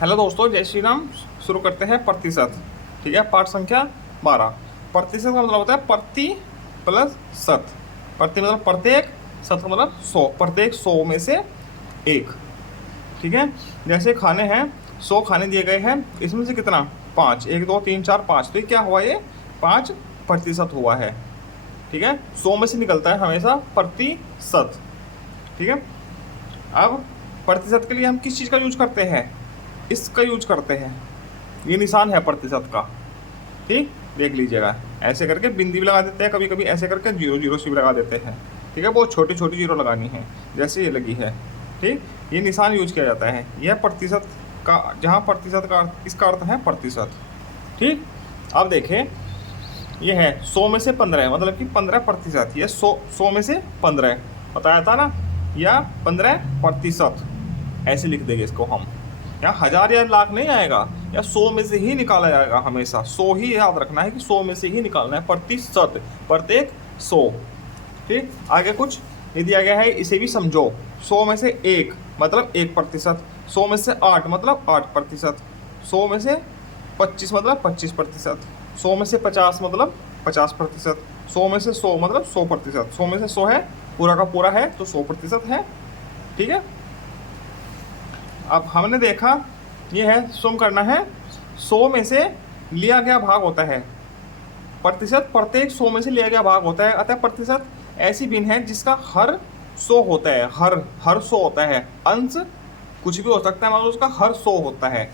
Hello दोस्तों, जय श्री राम। शुरू करते हैं प्रतिशत। ठीक है, पाठ संख्या 12। प्रतिशत का मतलब होता है प्रति प्लस शत। प्रति मतलब प्रत्येक, शत मतलब 100, प्रत्येक 100 में से एक। ठीक है, जैसे खाने हैं 100 खाने दिए गए हैं, इसमें से कितना 5, 1 2 3 4 5, तो ये क्या हुआ, ये 5% हुआ है। ठीक है, 100 में से निकलता है हमेशा प्रतिशत। ठीक है, अब प्रतिशत के लिए हम किस चीज़ का यूज करते हैं, इसका यूज करते हैं। ये निशान है प्रतिशत का। ठीक, देख लीजिएगा, ऐसे करके बिंदी भी लगा देते हैं, कभी कभी ऐसे करके 0 0 सी भी लगा देते हैं। ठीक है, बहुत छोटी छोटी जीरो लगानी है, जैसे ये लगी है। ठीक, ये निशान यूज किया जाता है, यह प्रतिशत का, जहाँ प्रतिशत का इसका अर्थ है प्रतिशत। ठीक, अब देखें, ये है 100 में से 15, मतलब कि 15%। ये 100 में से 15 बताया था ना, या 15%, ऐसे लिख देंगे इसको हम। या हज़ार या लाख नहीं आएगा, या 100 में से ही निकाला जाएगा, हमेशा 100 ही याद रखना है कि 100 में से ही निकालना है, प्रतिशत, प्रत्येक 100। ठीक, आगे कुछ ये दिया गया है, इसे भी समझो। 100 में से 1 मतलब 1%, 100 में से 8 मतलब 8%, 100 में से 25 मतलब 25%, 100 में से 50 मतलब 50%, 100 में से 100 मतलब 100%, 100 में से 100 है, पूरा का पूरा है तो 100% है। ठीक है, अब हमने देखा ये है, सुम करना है। 100 में से लिया गया भाग होता है प्रतिशत, प्रत्येक 100 में से लिया गया भाग होता है। अतः प्रतिशत ऐसी भिन्न है जिसका हर 100 होता है, हर 100 होता है। अंश कुछ भी हो सकता है, मतलब उसका हर 100 होता है।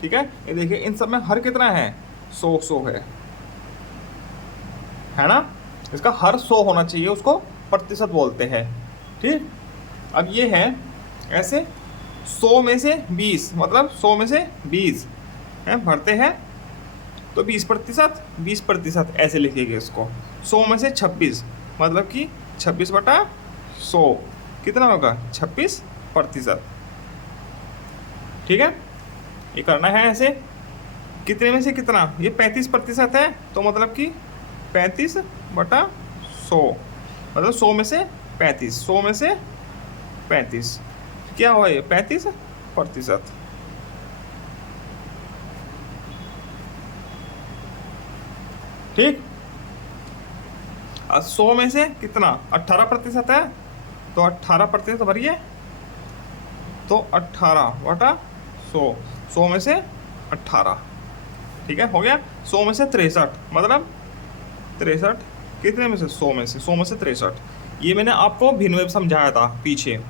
ठीक है, ये देखिए, इन सब में हर कितना है, 100 है ना। इसका हर 100 होना चाहिए, उसको प्रतिशत बोलते हैं। ठीक, अब ये है ऐसे 100 में से 20, मतलब 100 में से 20 है, भरते हैं तो 20%, 20% ऐसे लिखेंगे इसको। 100 में से 26, मतलब कि 26/100 कितना होगा, 26%। ठीक है, ये करना है ऐसे। कितने में से कितना, ये 35% है, तो मतलब कि 35/100, मतलब 100 में से 35, 100 में से 35 क्या हुआ, ये 35%। ठीक, 100 में से कितना 18% है, तो 18% भरिए, तो 18/100, 100 में से 18। ठीक है, हो गया। 100 में से 63, मतलब 63 कितने में से, 100 में से, 100 में से 63। ये मैंने आपको भिन्न में समझाया था पीछे,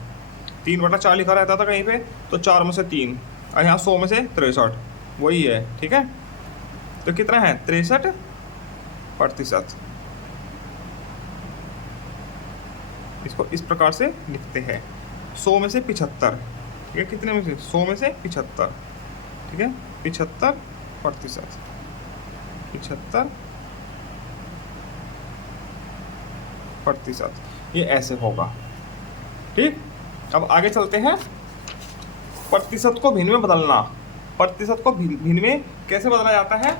3/4 लिखा रहता था कहीं पे, तो 4 में से 3, और यहाँ 100 में से 63, वही है। ठीक है, तो कितना है, 63%। इसको इस प्रकार से लिखते हैं, 100 में से 75। ठीक है, कितने में से, 100 में से 75। ठीक है, 75%, 75%, ये ऐसे होगा। ठीक, अब आगे चलते हैं। प्रतिशत को भिन्न में बदलना। प्रतिशत को भिन्न में कैसे बदला जाता है,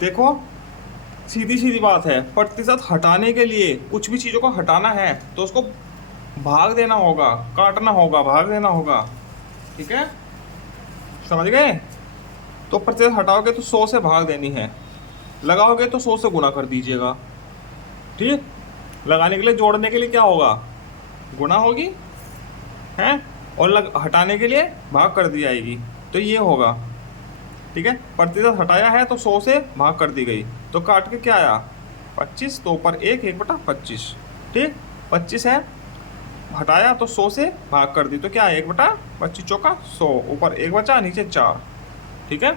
देखो, सीधी सीधी बात है। प्रतिशत हटाने के लिए, कुछ भी चीज़ों को हटाना है तो उसको भाग देना होगा, काटना होगा, भाग देना होगा। ठीक है, समझ गए। तो प्रतिशत हटाओगे तो 100 से भाग देनी है, लगाओगे तो 100 से गुना कर दीजिएगा। ठीक, लगाने के लिए, जोड़ने के लिए क्या होगा, गुना होगी है, और हटाने के लिए भाग कर दी जाएगी, तो ये होगा। ठीक है, प्रतिशत हटाया है तो 100 से भाग कर दी गई, तो काट के क्या आया, 25, तो ऊपर 1, 1/25। ठीक, 25 है, हटाया तो 100 से भाग कर दी, तो क्या है, 1/25 चौका 100, ऊपर 1 बचा, नीचे 4। ठीक है,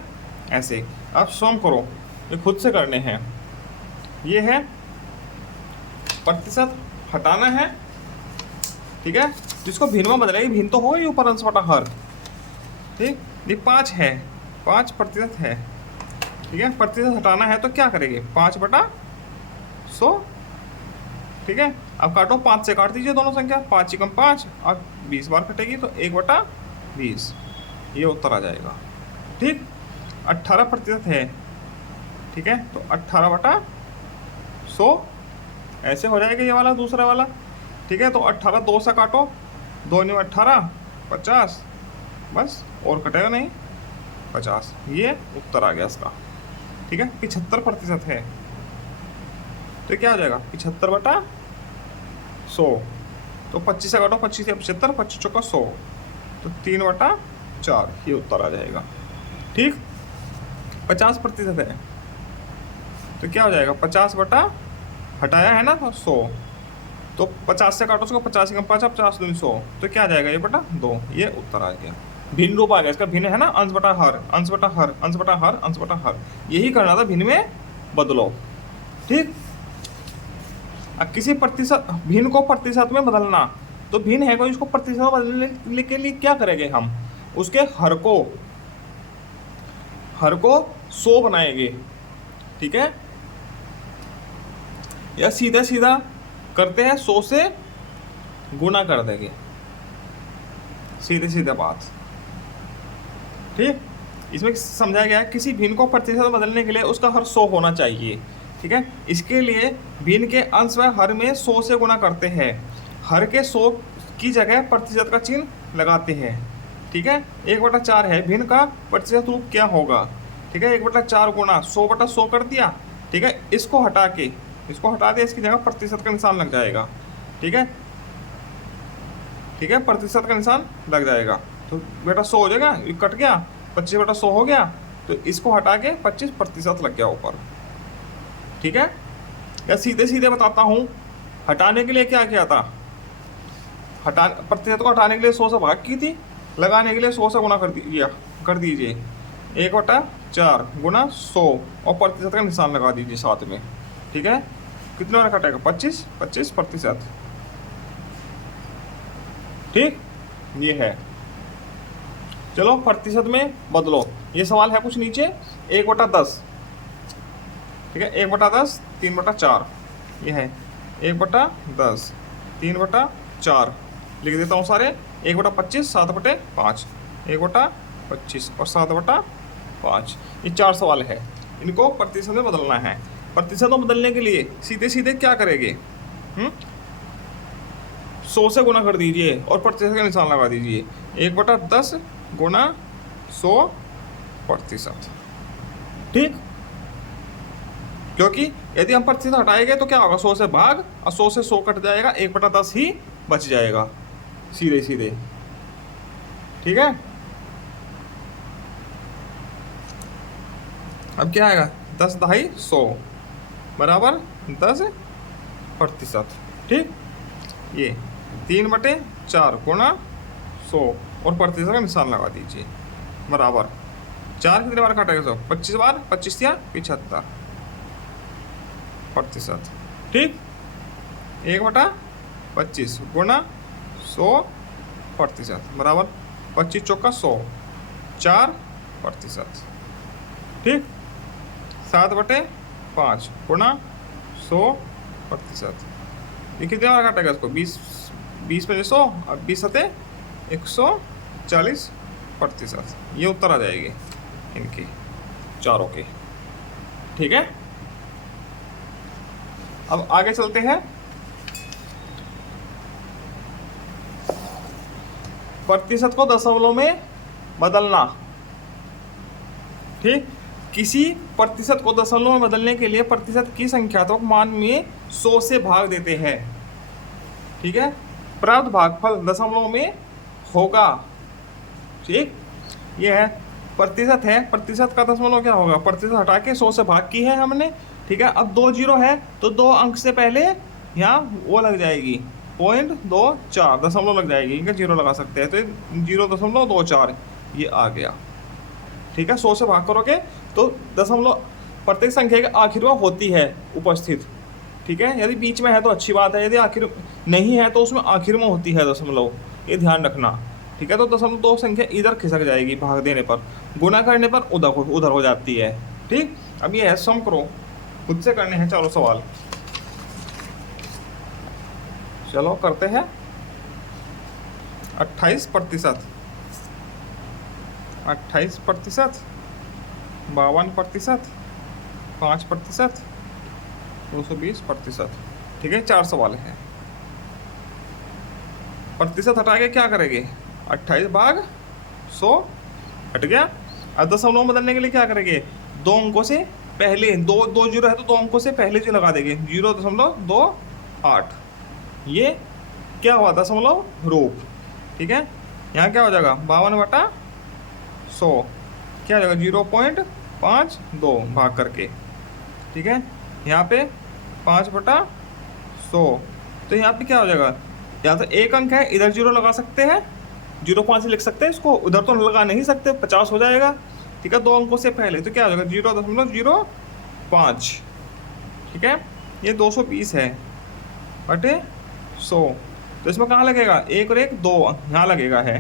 ऐसे। अब सम करो, ये खुद से करने हैं। ये है प्रतिशत हटाना है। ठीक है, जिसको भिन्न में बदलेगी, भिन्न तो होगा ही ऊपर अंश बटा हर। ठीक, ये 5 है, 5% है। ठीक है, प्रतिशत हटाना है तो क्या करेंगे, 5/100। ठीक है, अब काटो, 5 से काट दीजिए दोनों संख्या, 5 × 5, अब 20 बार कटेगी तो 1/20, ये उत्तर आ जाएगा। ठीक, 18% है। ठीक है, तो 18/100 ऐसे हो जाएगा, ये वाला दूसरा वाला। ठीक है, तो 18 2 से काटो, 2 × 18 50, बस, और कटेगा नहीं, 50। ये उत्तर आ गया इसका। ठीक है, 75% है, तो क्या हो जाएगा 75/100। तो 25 से काटो, 25 से 75, 25 चौका 100, तो 3/4 ये उत्तर आ जाएगा। ठीक, 50% है, तो क्या हो जाएगा 50 बटा हटाया है ना 100, तो 50 से काटो उसको, 50 कम 5, 50 दूनी 100, तो क्या आ जाएगा ये बटा 2, ये उत्तर आ गया। भिन्न रूप आ गया इसका, भिन्न है ना, अंश बटा हर, अंश बटा हर, अंश बटा हर, अंश बटा हर, यही करना था, भिन्न में बदलो। ठीक, अब किसी प्रतिशत भिन्न को प्रतिशत में बदलना, तो भिन्न है कोई, इसको प्रतिशत में बदलने के लिए क्या करेंगे हम, उसके हर को 100 बनाएंगे। ठीक है, या सीधा सीधा करते हैं, 100 से गुना कर देंगे, सीधे सीधे बात। ठीक, इसमें समझाया गया है किसी भिन्न को प्रतिशत में बदलने के लिए उसका हर 100 होना चाहिए। ठीक है, इसके लिए भिन्न के अंश व हर में 100 से गुना करते हैं, हर के 100 की जगह प्रतिशत का चिन्ह लगाते हैं। ठीक है, 1/4 है, भिन्न का प्रतिशत रूप क्या होगा। ठीक है, 1/4 गुना 100/100 कर दिया। ठीक है, इसको हटा दिया, इसकी जगह प्रतिशत का निशान लग जाएगा। ठीक है, प्रतिशत का निशान लग जाएगा, तो बेटा 100 हो जाएगा, ये कट गया, 25/100 हो गया, तो इसको हटा के 25% लग गया ऊपर। ठीक है, या सीधे सीधे बताता हूँ, हटाने के लिए क्या किया था, प्रतिशत को हटाने के लिए 100 से भाग की थी, लगाने के लिए 100 से गुना कर दीजिए, 1/4 गुना 100 और प्रतिशत का निशान लगा दीजिए साथ में। ठीक है, कितने बार कटेगा, 25%। ठीक, ये है। चलो प्रतिशत में बदलो, ये सवाल है कुछ नीचे, 1/10। ठीक है, 1/10 3/4, ये है 1/10 3/4, लिख देता हूँ सारे, 1/25 7/5, 1/25 और 7/5, ये 4 सवाल है, इनको प्रतिशत में बदलना है। प्रतिशत में बदलने के लिए सीधे सीधे क्या करेंगे, 100 से गुना कर दीजिए और प्रतिशत का निशान लगा दीजिए, 1/10 गुना 100%। ठीक, क्योंकि यदि हम प्रतिशत हटाएंगे तो क्या होगा, 100 से भाग और 100 से 100 कट जाएगा, 1/10 ही बच जाएगा सीधे सीधे। ठीक है, अब क्या आएगा, 10 दहाई 100 बराबर 10%। ठीक, ये 3/4 गुना 100 और प्रतिशत का निशान लगा दीजिए, बराबर 4 कितने बार काटेगा, 100 25 बार, 25 या 75%। ठीक, 1/25 गुना 100% बराबर 25 चौका 100, 4%। ठीक, 7/5 गुना 100%, ये कितने बार काटेगा इसको, 20 में 100 और 20 सते 140%, ये उत्तर आ जाएगी इनके चारों के। ठीक है, अब आगे चलते हैं, प्रतिशत को दशमलव में बदलना। ठीक, किसी प्रतिशत को दशमलव में बदलने के लिए प्रतिशत की संख्यात्मक मान में 100 से भाग देते हैं। ठीक है, प्राप्त भागफल दशमलव में होगा। ठीक, ये है प्रतिशत है, प्रतिशत का दशमलव क्या होगा, प्रतिशत हटा के 100 से भाग की है हमने। ठीक है, अब 2 जीरो है तो 2 अंक से पहले यहाँ वो लग जाएगी 0.24 दशमलव लग जाएगी, इनका जीरो लगा सकते हैं, तो 0.24 ये आ गया। ठीक है, 100 से भाग करोगे तो दशमलव प्रत्येक संख्या के आखिर में होती है उपस्थित। ठीक है, यदि बीच में है तो अच्छी बात है, यदि आखिर नहीं है तो उसमें आखिर में होती है दशमलव, ये ध्यान रखना। ठीक है, तो दशमलव 2 संख्या इधर खिसक जाएगी, भाग देने पर, गुना करने पर उधर हो जाती है। ठीक, अब ये है सम करो, खुद से करने हैं चारों सवाल। चलो करते हैं। 28%, 58%, 52%, 5%, 220%। ठीक है, 4 सवाल है। प्रतिशत हटा के क्या करेंगे, 28 भाग 100 हट गया। अब दशमलव बदलने के लिए क्या करेंगे, दो अंकों से पहले, दो दो जीरो है तो दो अंकों से पहले जो लगा देंगे, 0.28। ये क्या हुआ, दशमलव रूप। ठीक है, यहाँ क्या हो जाएगा 52/100, क्या हो जाएगा 0.52 भाग करके। ठीक है, यहाँ पे 5/100, तो यहाँ पे क्या हो जाएगा, यहाँ तो एक अंक है, इधर 0 लगा सकते हैं, 0.5 लिख सकते हैं इसको, उधर तो लगा नहीं सकते, 50 हो जाएगा। ठीक है, दो अंकों से पहले तो क्या हो जाएगा 0.05। ठीक है, ये 220 है बटे 100, तो इसमें कहाँ लगेगा, एक और एक दो यहाँ लगेगा है,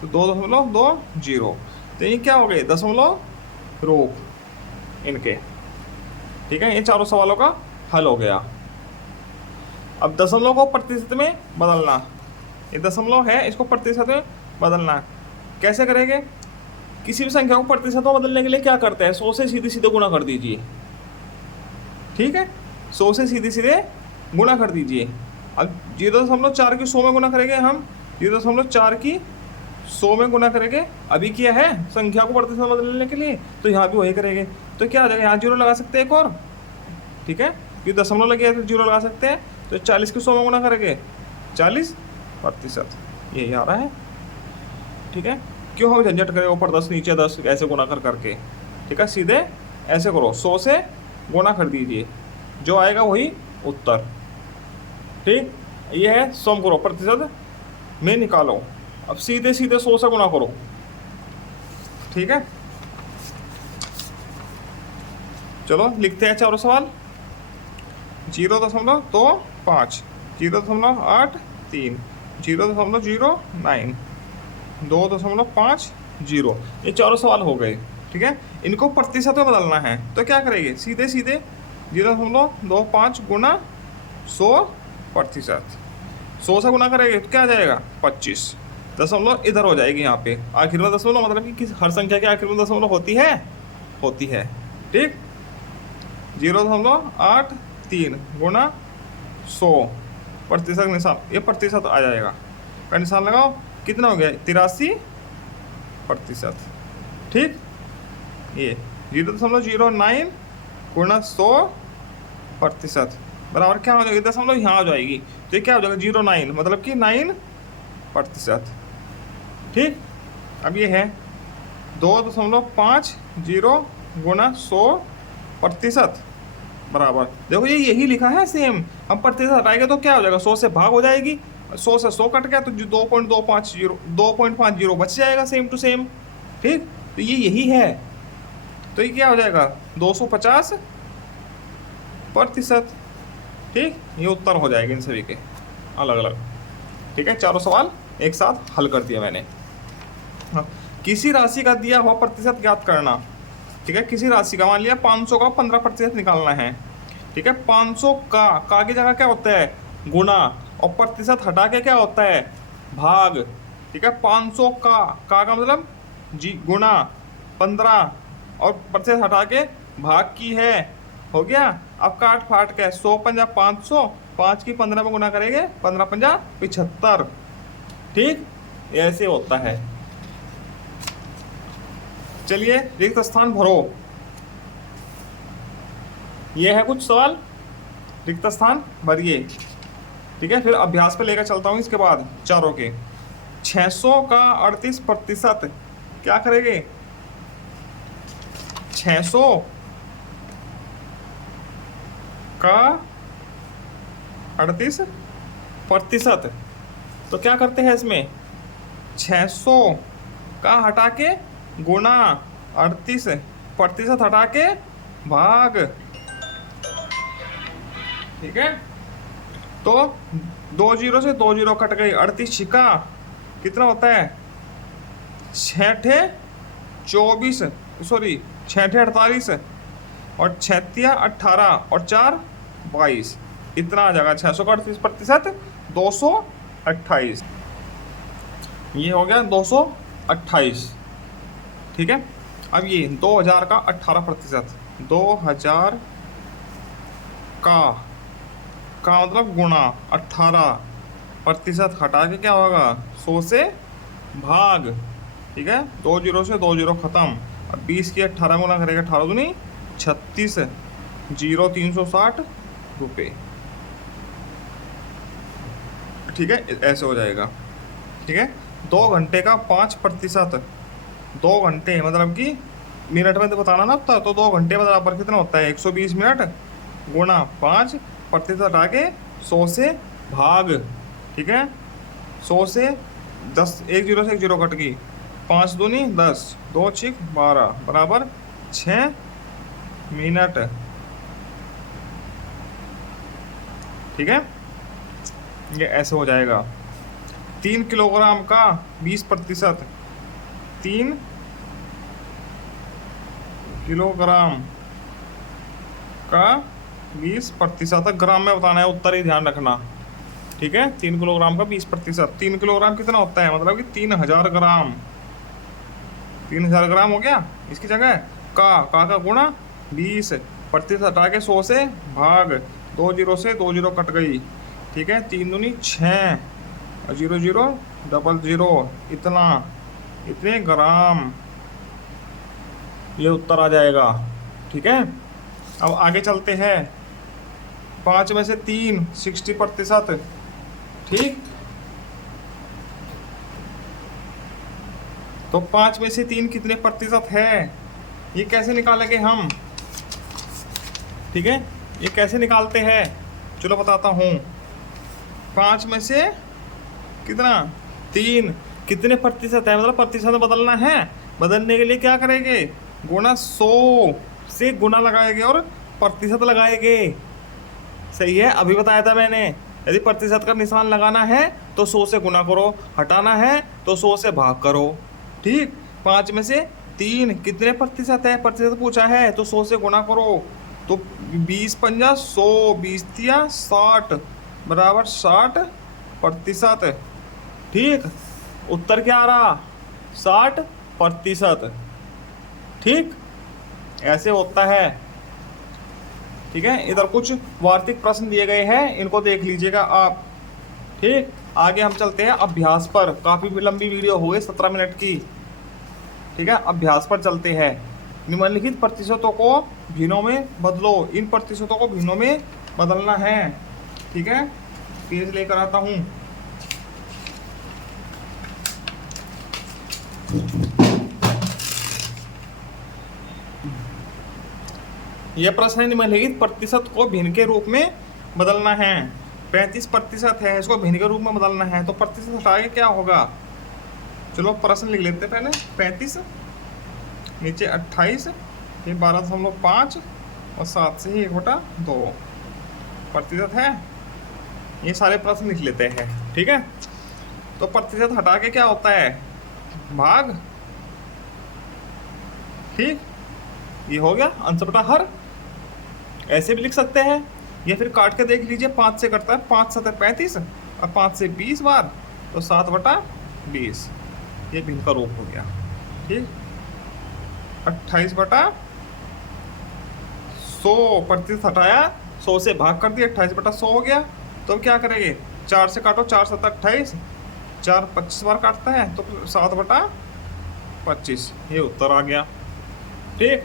तो 2.20, तो ये क्या हो गए दशमलव रूप इनके। ठीक है, ये चारों सवालों का हल हो गया। अब दशमलव को प्रतिशत में बदलना, ये दशमलव है इसको प्रतिशत में बदलना कैसे करेंगे, किसी भी संख्या को प्रतिशत में बदलने के लिए क्या करते हैं, 100 से सीधे सीधे गुणा कर दीजिए। ठीक है, 100 से सीधे सीधे गुणा कर दीजिए। अब 0.4 की 100 में गुणा करेंगे हम, 0.4 की 100 में गुणा करेंगे, अभी किया है संख्या को प्रतिशत में बदलने के लिए, तो यहाँ भी वही करेंगे। तो क्या हो जाएगा, यहाँ 0 लगा सकते हैं एक और। ठीक है, ये दशमलव लगे तो 0 लगा सकते हैं, तो 40 की 100 में गुणा करेंगे 40%, यही आ रहा है। ठीक है, क्यों हम झंझट करें ऊपर 10 नीचे 10 ऐसे गुणा कर करके। ठीक है, सीधे ऐसे करो, 100 से गुणा कर दीजिए, जो आएगा वही उत्तर। ठीक, ये है सम करो प्रतिशत में निकालो, अब सीधे सीधे 100 से गुणा करो। ठीक है, चलो लिखते हैं चारों सवाल। 0.25, 0.83, 0.09, 2.50, ये चारों सवाल हो गए। ठीक है, इनको प्रतिशत में बदलना है, तो क्या करेंगे, सीधे सीधे 0.25 गुना 100%, 100 से गुणा करेंगे तो क्या आ जाएगा 25, दशमलव इधर हो जाएगी यहाँ पे, आखिर में दशमलव, मतलब कि हर संख्या के आखिर में दशमलव होती है। ठीक, 0.83 गुना 100% निशान, ये प्रतिशत आ जाएगा, का निशान लगाओ, कितना हो गया 83%। ठीक, ये 0.09 गुना 100% बराबर क्या हो जाएगी, दशमलव यहाँ हो जाएगी, तो ये क्या हो जाएगा 0.9, मतलब कि 9%। ठीक, अब ये है 2.50 गुना 100% बराबर, देखो ये यही लिखा है सेम, हम प्रतिशत हटाएंगे तो क्या हो जाएगा, 100 से भाग हो जाएगी, 100 से 100 कट गया तो 2.50 बच जाएगा सेम टू सेम। ठीक, तो ये यही है, तो ये क्या हो जाएगा 250%। ठीक, ये उत्तर हो जाएगा इन सभी के अलग अलग। ठीक है, चारों सवाल एक साथ हल कर दिया मैंने। हाँ, किसी राशि का दिया हुआ प्रतिशत ज्ञात करना। ठीक है, किसी राशि का मान लिया 500 का 15% निकालना है। ठीक है, 500 का की जगह क्या होता है गुना, और प्रतिशत हटा के क्या होता है भाग। ठीक है, 500 का मतलब जी गुना 15 और प्रतिशत हटा के भाग की है, हो गया। अब काट फाट के 100 पंजा 500, 5 की 15 में गुना करेंगे, 15 पंजा 75। ठीक, ऐसे होता है। चलिए रिक्त स्थान भरो, ये है कुछ सवाल, रिक्त स्थान भरिए। ठीक है, फिर अभ्यास पे लेकर चलता हूँ इसके बाद चारों के। 600 का 38% क्या करेंगे, 600 का 38%, तो क्या करते हैं इसमें 600 का हटा के गुना 38% हटा के भाग। ठीक है, तो 2 जीरो से 2 जीरो कट गई, 38 छिका कितना होता है 6 24, सॉरी 6 48 और 6 18 और 4 22, इतना आ जाएगा 600 का 38%, 228। ये हो गया 228। ठीक है, अब ये 2000 का 18%, 2000 का मतलब गुणा 18% हटा के क्या होगा 100 से भाग। ठीक है, 2 जीरो से 2 जीरो खत्म। अब 20 की 18 में गुना करेगा, 18 दूनी 36, जीरो 360 रुपये। ठीक है, ऐसे हो जाएगा। ठीक है, 2 घंटे का 5%, 2 घंटे मतलब कि मिनट में तो बताना ना होता, तो 2 घंटे बराबर कितना होता है, 120 मिनट गुणा 5% हटा के 100 से भाग। ठीक है, 100 से 10, 1 जीरो से 1 जीरो कट गई, 5 दूनी 10, 2 छिक 12 बराबर 6 मिनट। ठीक है, ये ऐसे हो जाएगा। 3 किलोग्राम का 20%, 3 किलोग्राम का 20%, ग्राम में बताना है, उत्तर ही ध्यान रखना। ठीक है, 3 किलोग्राम का 20%, 3 किलोग्राम कितना होता है, मतलब कि 3000 ग्राम, 3000 ग्राम हो गया। इसकी जगह का गुणा 20%, हटा के 100 से भाग, 2 जीरो से 2 जीरो कट गई। ठीक है, 3 दूनी 6, 0 0 डबल 0, इतने ग्राम, ये उत्तर आ जाएगा। ठीक है, अब आगे चलते हैं। 5 में से 3 60%। ठीक, तो 5 में से 3 कितने प्रतिशत है, ये कैसे निकालेंगे हम। ठीक है, ये कैसे निकालते हैं, चलो बताता हूँ। 5 में से कितना, 3 कितने प्रतिशत है, मतलब प्रतिशत में बदलना है। बदलने के लिए क्या करेंगे, गुणा 100 से गुणा लगाएंगे और प्रतिशत लगाएंगे। सही है, अभी बताया था मैंने। यदि प्रतिशत का निशान लगाना है तो 100 से गुणा करो, हटाना है तो 100 से भाग करो। ठीक, 5 में से 3 कितने प्रतिशत है, प्रतिशत पूछा है तो 100 से गुणा करो, तो 20 पंजा 100, 20 तिया 60 बराबर 60%। ठीक, उत्तर क्या आ रहा, 60%। ठीक, ऐसे होता है। ठीक है, इधर कुछ वार्षिक प्रश्न दिए गए हैं, इनको देख लीजिएगा आप। ठीक, आगे हम चलते हैं अभ्यास पर। काफ़ी लंबी वीडियो हो गई, 17 मिनट की। ठीक है, अभ्यास पर चलते हैं। निम्नलिखित प्रतिशतों को भिन्नों में बदलो, इन प्रतिशतों को भिन्नों में बदलना है। ठीक है, पेज लेकर आता हूँ। यह प्रश्न है, निम्नलिखित प्रतिशत को भिन्न के रूप में बदलना है। 35% है, इसको भिन्न के रूप में बदलना है, तो प्रतिशत हटाएंगे क्या होगा। चलो प्रश्न लिख लेते हैं पहले। 35 नीचे 28, फिर 12.5 और 7 से ही 1/2 प्रतिशत है। ये सारे प्रश्न लिख लेते हैं। ठीक है, तो प्रतिशत हटा के क्या होता है, भाग। ठीक, ये हो गया अंश बटा हर। ऐसे भी लिख सकते हैं, या फिर काट के देख लीजिए, 5 से कटता है, 5 7 35 और 5 से 20 बार, तो 7/20, ये भिन्न का रूप हो गया। ठीक, 28/100 प्रतिशत हटाया, 100 से भाग कर दिया, 28/100 हो गया। तो क्या करेंगे, 4 से काटो, 4 7 28, 4 25 बार काटता है, तो 7/25, ये उत्तर आ गया। ठीक,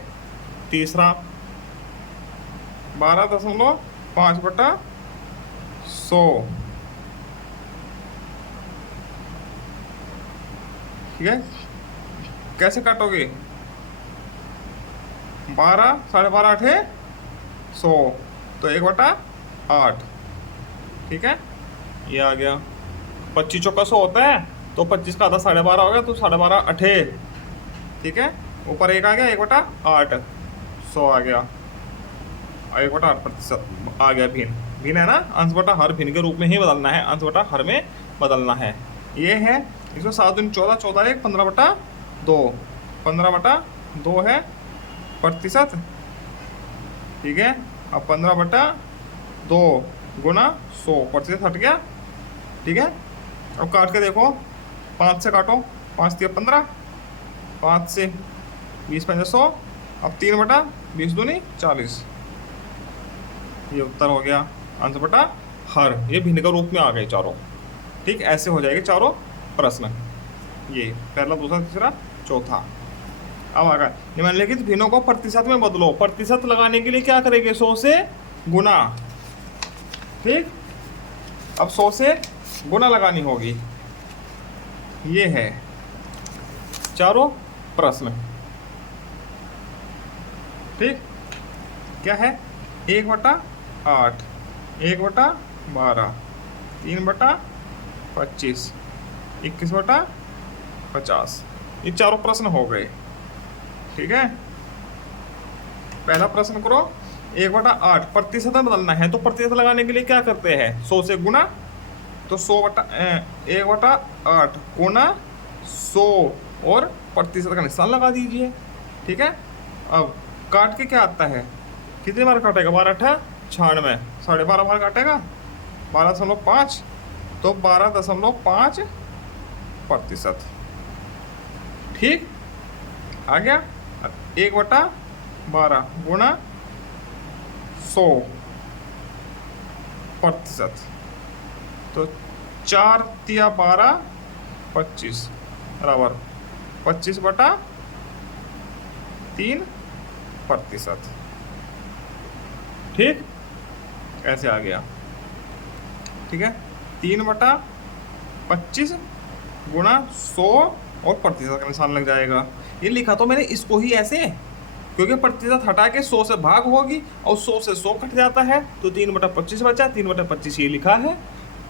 तीसरा 12.5/100। ठीक है, कैसे काटोगे, 12 12.5 8 100, तो 1/8। ठीक है, ये आ गया। 25 चौका 100 होता है, तो 25 का आधा 12.5 हो गया, तो 12.5 8। ठीक है, ऊपर 1 आ गया, 1/8, 100 आ गया, 1/8% आ गया। भिन्न है ना, अंश बटा हर भिन्न के रूप में ही बदलना है, अंश बटा हर में बदलना है। ये है, इसमें 7 दूनी 14, 14 1 15/2, 15/2 है प्रतिशत। ठीक है, अब 15/2 गुणा 100, प्रतिशत हट गया। ठीक है, अब काट के देखो, 5 से काटो, 5 3 15, 5 से 20 5 100, अब 3/20 दूनी 40, ये उत्तर हो गया अंश बटा हर। ये भिन्न के रूप में आ गए चारों। ठीक, ऐसे हो जाएंगे चारों प्रश्न। ये पहला, दूसरा, तीसरा, चौथा। अब आ गया निम्नलिखित भिन्नों को प्रतिशत में बदलो। प्रतिशत लगाने के लिए क्या करेंगे, 100 से गुना। ठीक, अब 100 से गुना लगानी होगी। ये है चारों प्रश्न। ठीक, क्या है, 1/8, 1/12, 3/25, 21/50। ये चारों प्रश्न हो गए। ठीक है, पहला प्रश्न करो, 1/8 प्रतिशत में बदलना है, तो प्रतिशत लगाने के लिए क्या करते हैं, 100 से गुना। तो 1/8 गुना 100 और प्रतिशत का निशान लगा दीजिए। ठीक है, अब काट के क्या आता है, कितनी बार काटेगा, 12×8 96, 12.5 बार काटेगा, 12.5, तो 12.5%। ठीक, आ गया। 1/12 गुना 100%, तो 4 तिया 12, 25 बराबर 25/3%। ठीक, ऐसे आ गया। ठीक है, 3/25 गुना 100 और प्रतिशत का निशान लग जाएगा। ये लिखा तो मैंने इसको ही ऐसे, क्योंकि प्रतिशत हटा के 100 से भाग होगी और 100 से 100 कट जाता है, तो 3/25 बचा, 3/25 ये लिखा है,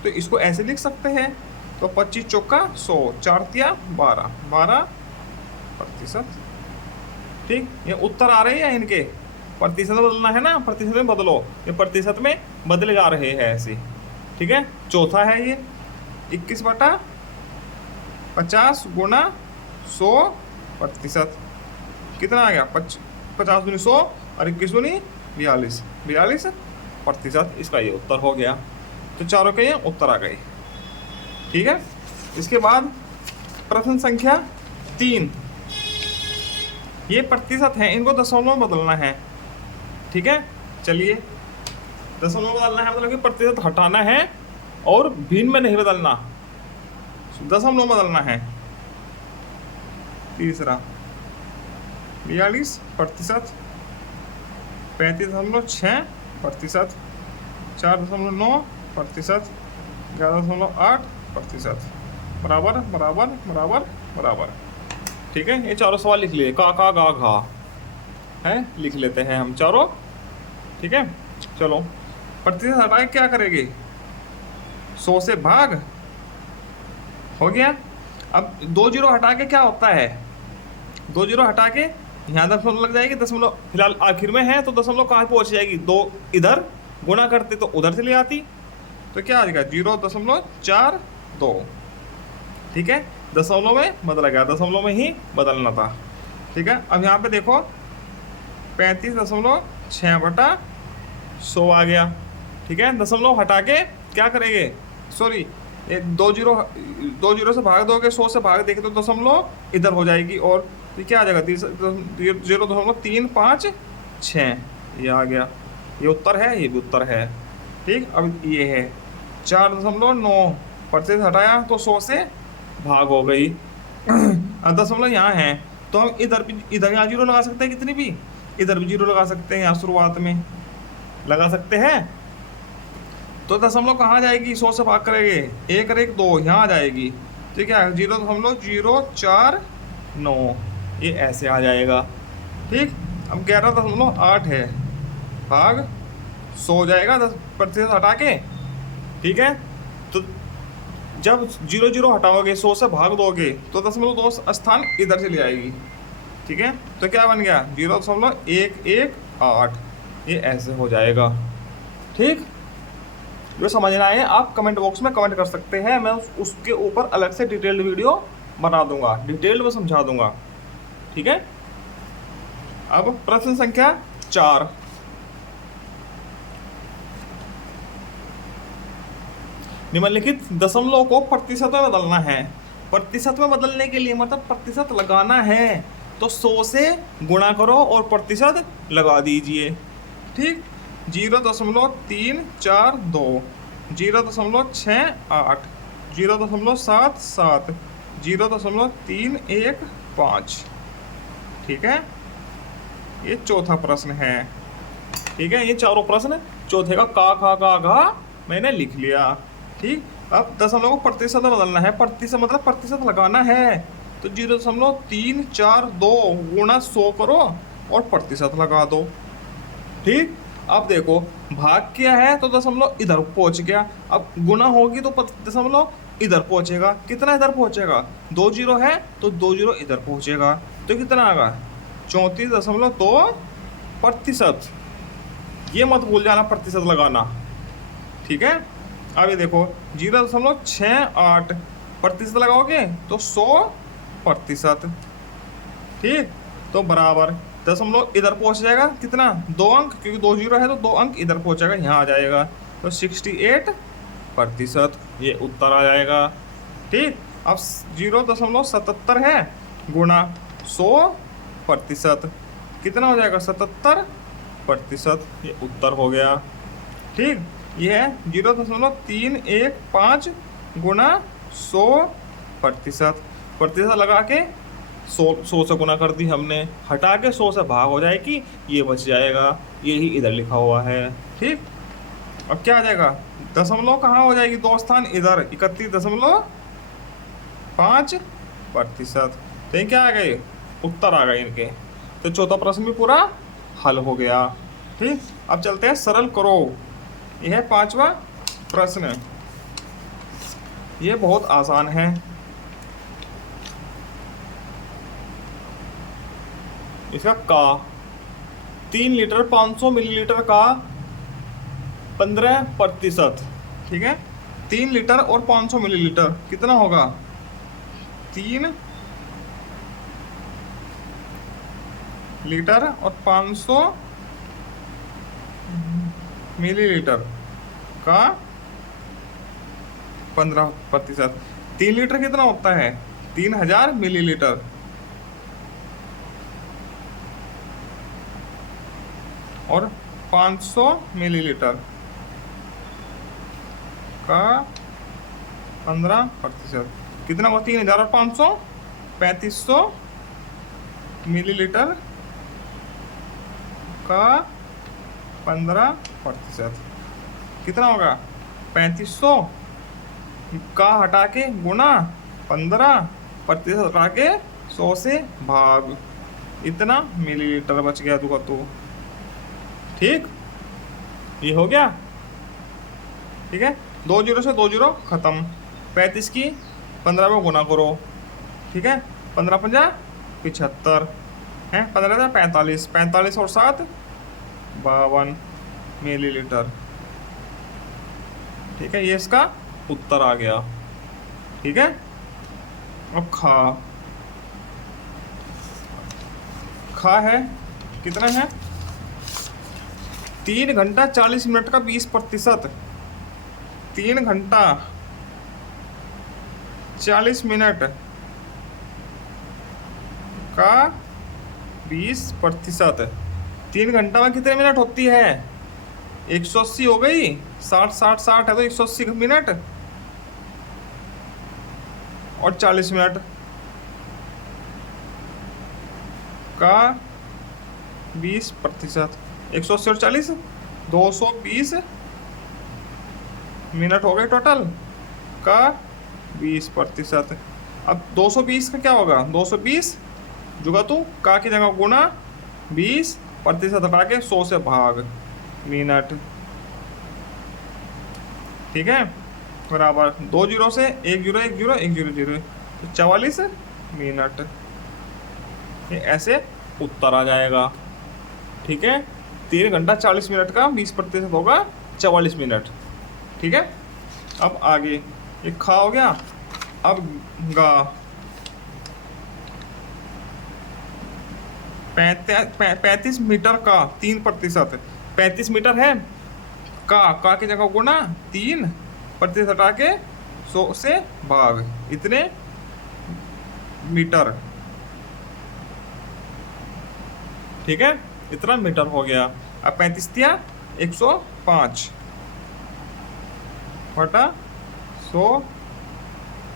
तो इसको ऐसे लिख सकते हैं। तो 25 चौका 100, 4 तिया 12, 12%। ठीक, ये उत्तर आ रहे हैं इनके, प्रतिशत में बदलना है ना, प्रतिशत में बदलो, ये प्रतिशत में बदले जा रहे हैं ऐसे। ठीक है, चौथा है ये 21/50 गुना 100%, कितना आ गया, 50 दूनी 100 और 21 दूनी 42% इसका ये उत्तर हो गया। तो चारों के ये उत्तर आ गए। ठीक है, इसके बाद प्रश्न संख्या 3, ये प्रतिशत है, इनको दशमलव में बदलना है। ठीक है, चलिए, दशमलव में बदलना है मतलब कि प्रतिशत हटाना है और भिन्न में नहीं बदलना, दशमलव में बदलना है। तीसरा 42%, 35.6%, 4.9%, 11.8%, बराबर बराबर बराबर बराबर। ठीक है, ये चारों सवाल लिख लिए, का गा घा है, लिख लेते हैं हम चारों। ठीक है, चलो, प्रतिशत हटाए क्या करेंगे, 100 से भाग हो गया। अब 2 जीरो हटा के क्या होता है, 2 जीरो हटा के यहाँ दशमलव लग जाएगी, दशमलव फिलहाल आखिर में है, तो दशमलव कहाँ पहुँच जाएगी, 2 इधर गुना करते तो उधर चली आती, तो क्या आ जाएगा 0.42। ठीक है, दशमलव में बदला गया, दशमलव में ही बदलना था। ठीक है, अब यहाँ पे देखो 35.6/100 आ गया। ठीक है, दशमलव हटा के क्या करेंगे, सॉरी, ये 2 जीरो से भाग दोगे, 100 से भाग देखे तो दशमलव इधर हो जाएगी, और तो क्या आ जाएगा 0.356, ये आ गया, ये उत्तर है, ये भी उत्तर है। ठीक, अब ये है 4.9%, हटाया तो 100 से भाग हो गई। दशमलव यहाँ है, तो हम इधर यहाँ जीरो लगा सकते हैं, कितनी भी, इधर भी जीरो लगा सकते हैं, यहाँ शुरुआत में लगा सकते हैं। तो दशमलव कहाँ जाएगी, 100 से भाग करेंगे, 1 और 1 2, यहाँ आ जाएगी। ठीक है, 0.049, ये ऐसे आ जाएगा। ठीक, अब 11.8 है, भाग 100 जाएगा 10% हटा के। ठीक है, तो जब 0 हटाओगे, 100 से भाग दोगे, तो 0.2 स्थान इधर चली आएगी। ठीक है, तो क्या बन गया 0.118, ये ऐसे हो जाएगा। ठीक, जो समझना है आप कमेंट बॉक्स में कमेंट कर सकते हैं, मैं उसके ऊपर अलग से डिटेल्ड वीडियो बना दूंगा, डिटेल में समझा दूंगा। ठीक है, अब प्रश्न संख्या 4, निम्नलिखित दशमलव को प्रतिशत में बदलना है। प्रतिशत में बदलने के लिए मतलब प्रतिशत लगाना है, तो 100 से गुणा करो और प्रतिशत लगा दीजिए। ठीक, 0.342, 0.68, 0.77, 0.315। ठीक है, ये चौथा प्रश्न है। ठीक है, ये चारों प्रश्न चौथे का का घा मैंने लिख लिया। ठीक, अब दशमलव को प्रतिशत में बदलना है। प्रतिशत मतलब प्रतिशत लगाना है, तो 0.342 गुणा 100 करो और प्रतिशत लगा दो। ठीक, अब देखो भाग किया है तो दशमलव इधर पहुंच गया, अब गुना होगी तो दशमलव इधर पहुंचेगा। कितना इधर पहुंचेगा? 2 जीरो है तो 2 जीरो इधर पहुंचेगा, तो कितना आएगा? 34.2%। ये मत भूल जाना प्रतिशत लगाना। ठीक है, अब ये देखो 0.68 प्रतिशत लगाओगे तो 100%। ठीक, तो बराबर दशमलव इधर पहुंच जाएगा, कितना? 2 अंक, क्योंकि 2 जीरो है तो 2 अंक इधर पहुंचेगा, यहाँ आ जाएगा, तो 68%। ये उत्तर आ जाएगा। ठीक, अब 0.77 है गुणा 100%, कितना हो जाएगा? 77%। ये उत्तर हो गया। ठीक, ये है 0.315 गुणा 100%। प्रतिशत लगा के 100 से गुना कर दी हमने, हटा के 100 से भाग हो जाएगी, ये बच जाएगा, यही इधर लिखा हुआ है। ठीक, अब क्या आ जाएगा? दशमलव कहाँ हो जाएगी? 2 स्थान इधर, 31.5%। तो ये क्या आ गए? उत्तर आ गए इनके। तो चौथा प्रश्न भी पूरा हल हो गया। ठीक, अब चलते हैं सरल करो। यह है 5वां प्रश्न। ये बहुत आसान है। इसका का 3 लीटर 500 मिलीलीटर का 15%। ठीक है, 3 लीटर और 500 मिलीलीटर कितना होगा? 3 लीटर और 500 मिलीलीटर का 15%। 3 लीटर कितना होता है? 3000 मिलीलीटर। और 500 मिलीलीटर का 15%, कितना हुआ? 3000 और 500, 3500 मिलीलीटर का 15%, कितना होगा? 3500 का हटा के गुना 15%, हटा के 100 से भाग, इतना मिलीलीटर बच गया तुका तो। ठीक, ये हो गया। ठीक है, 2 जीरो से 2 जीरो खत्म। 35 की 15 में गुना करो। ठीक है, 15 50 75 है, 15 45, 45 और 7 52 मिलीलीटर। ठीक है, ये इसका उत्तर आ गया। ठीक है, अब खा है, कितना है? 3 घंटा 40 मिनट का 20%। 3 घंटा 40 मिनट का 20%। 3 घंटा में कितने मिनट होती है? 180 हो गई, 60 60 60 है तो 180 मिनट और 40 मिनट का 20%। 180 और 40 220 मिनट हो गए टोटल का 20%। अब 220 का क्या होगा? 220 जुगा तू का की जगह गुना 20% हटा के 100 से भाग मिनट। ठीक है, बराबर 2 जीरो से 1 जीरो 1 जीरो 1 जीरो जीरो, तो 44 मिनट। ये ऐसे उत्तर आ जाएगा। ठीक है, 3 घंटा 40 मिनट का 20% होगा 44 मिनट। ठीक है, अब आगे ये खा हो गया। अब गा 35 मीटर का 3%। 35 मीटर है, का की जगह गुना 3% हटा के 100 से भाग, इतने मीटर। ठीक है, इतना मीटर हो गया। अब 35 दिया 105 बटा 100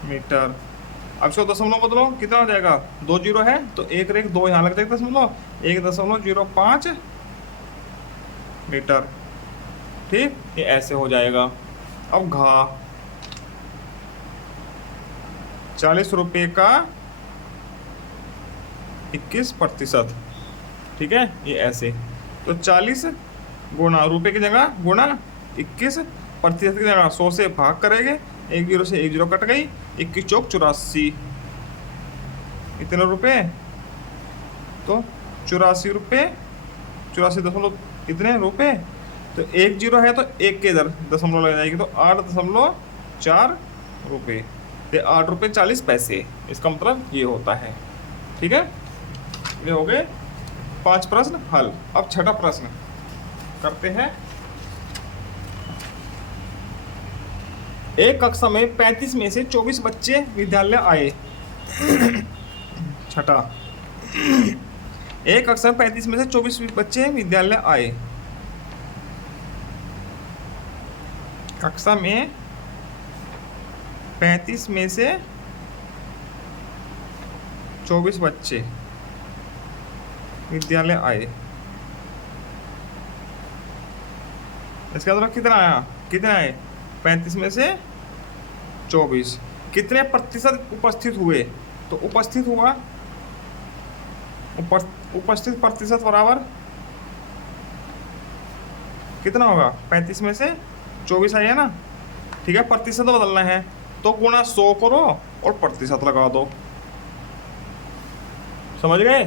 मीटर। अब इसको दशमलव बदलो, कितना हो जाएगा, 2 जीरो है तो एक रेख 2 यहाँ लग जाएगा दशमलव, 1.05 मीटर। ठीक, ये ऐसे हो जाएगा। अब घा 40 रुपये का 21%। ठीक है, ये ऐसे, तो 40 गुणा रुपये की जगह गुणा 21% की जगह 100 से भाग करेंगे, 1 जीरो से 1 जीरो कट गई, 21 चौक 84, इतने रुपये, तो 84 रुपये, 84 दशमलव इतने रुपये, तो 1 जीरो है तो 1 के इधर दशमलव लग जाएगी, तो 8.4 रुपये, ये 8 रुपये 40 पैसे, इसका मतलब ये होता है। ठीक है, ये हो गए 5 प्रश्न हल। अब छठा प्रश्न करते हैं। एक कक्षा में 35 में से 24 बच्चे विद्यालय आए। छठा, एक कक्षा में 35 में से 24 बच्चे विद्यालय आए। कक्षा में 35 में से 24 बच्चे विद्यालय आए। इसका मतलब कितना आया, कितने आए, 35 में से 24, कितने प्रतिशत उपस्थित हुए, तो उपस्थित हुआ, उपस्थित प्रतिशत बराबर कितना होगा, 35 में से 24 आई है ना। ठीक है, प्रतिशत बदलना है तो गुणा 100 करो और प्रतिशत लगा दो, समझ गए।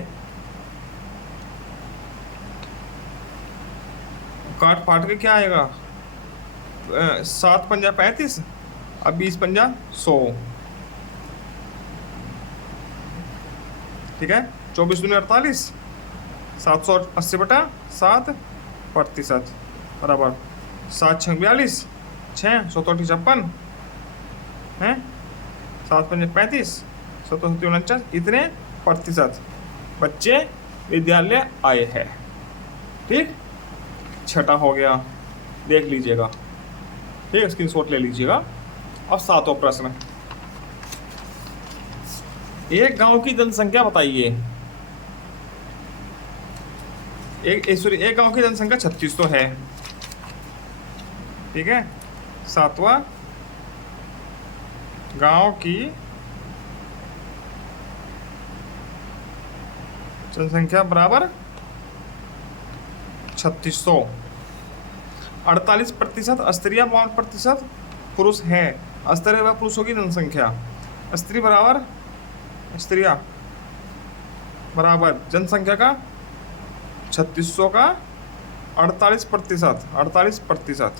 काट फाट के क्या आएगा, 7 पंजा 35, अब 20 पंजा 100। ठीक है, 24 दूनी 48, 780 बटा 7 प्रतिशत बराबर 7 6 42, 6 7 56 है, 7 पंजे 35, 7 49, इतने प्रतिशत बच्चे विद्यालय आए हैं। ठीक, छठा हो गया, देख लीजिएगा, ठीक है, स्क्रीनशॉट ले लीजिएगा। अब सातवां प्रश्न, एक गांव की जनसंख्या बताइए। एक गांव की जनसंख्या 3600 है। ठीक है, सातवां, गांव की जनसंख्या बराबर 3600, 48% स्त्रियां, 52% पुरुष हैं। स्त्री व पुरुषों की जनसंख्या, स्त्री बराबर स्त्रियां बराबर जनसंख्या का 3600 का 48%, 48%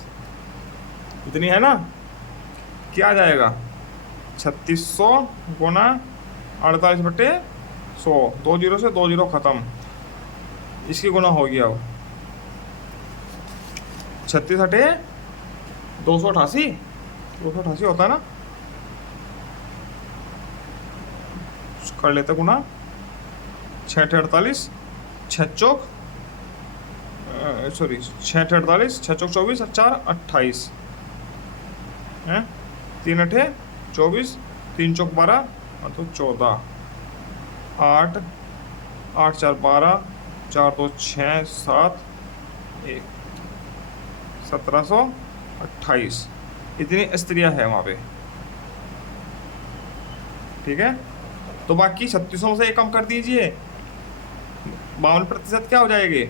इतनी है ना। क्या आ जाएगा, 3600 गुना 48 बटे 100, 2 जीरो से 2 जीरो खत्म, इसकी गुना हो गया। अब 36 हटे 288, 288 होता है ना, कर लेते गुना, 6 48, 6 चौक सॉरी 6 48, 6 चौक 24 और 4 28 हैं, 3 अठे 24, 3 चौक 12 और तो 14, 8 8 4 12, 4 2 6 7 1, 1728 इतनी स्त्रियां हैं वहाँ पे। ठीक है, तो बाकी 3600 से एक कम कर दीजिए, 52% क्या हो जाएंगे,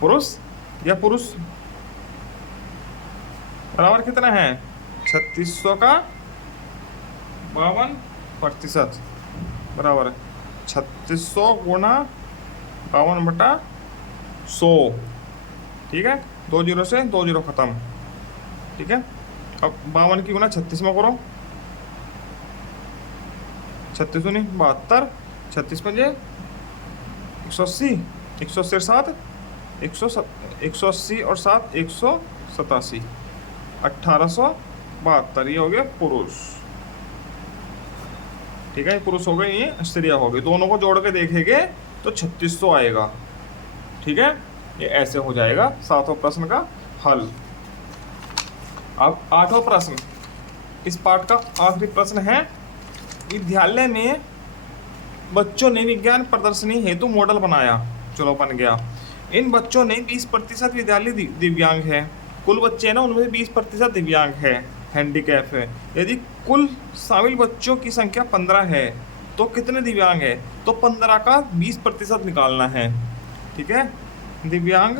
पुरुष या पुरुष बराबर कितना है, 3600 का 52% बराबर 3600 गुना 52 बटा 100। ठीक है, 2 जीरो से 2 जीरो खत्म। ठीक है, अब 52 की गुना 36 में करो, 36 नहीं 72, 36 पंजे 180, 180 और 7 180 और 7 187, 1872, ये हो गया पुरुष। ठीक है, पुरुष हो गए, ये स्त्रियां हो गई, दोनों को जोड़ के देखेंगे तो 3600 आएगा। ठीक है, ये ऐसे हो जाएगा सातवां प्रश्न का हल। अब आठवां प्रश्न, इस पार्ट का आखिरी प्रश्न है, विद्यालय में बच्चों ने विज्ञान प्रदर्शनी हेतु मॉडल बनाया, चलो बन गया। इन बच्चों ने 20% विद्यालय दिव्यांग है, कुल बच्चे हैं ना उनमें 20% दिव्यांग है, हैंडीकैप है। यदि कुल शामिल बच्चों की संख्या 15 है तो कितने दिव्यांग है, तो 15 का 20% निकालना है, ठीक है। दिव्यांग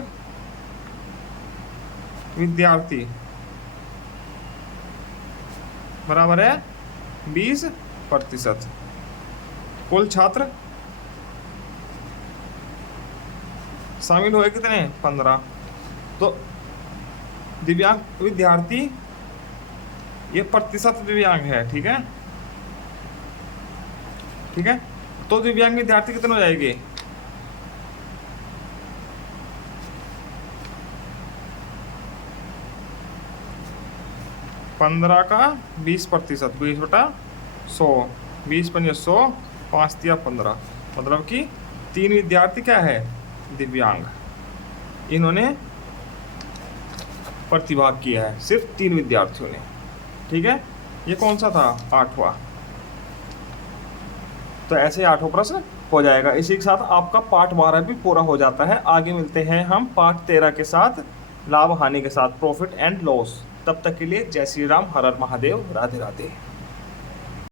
विद्यार्थी बराबर है 20%। कुल छात्र शामिल हुए कितने, 15। तो दिव्यांग विद्यार्थी ये प्रतिशत दिव्यांग है, ठीक है, ठीक है। तो दिव्यांग विद्यार्थी कितने हो जाएंगे, 15 का 20%, 20/100, 20×100, 5×15, मतलब कि 3 विद्यार्थी क्या है, दिव्यांग, इन्होंने प्रतिभाग किया है, सिर्फ 3 विद्यार्थियों ने, ठीक है। ये कौन सा था, 8वां। तो ऐसे 8वां प्रश्न हो जाएगा। इसी के साथ आपका पाठ 12 भी पूरा हो जाता है। आगे मिलते हैं हम पाठ 13 के साथ, लाभ हानि के साथ, प्रॉफिट एंड लॉस। तब तक के लिए जय श्री राम, हर हर महादेव, राधे राधे।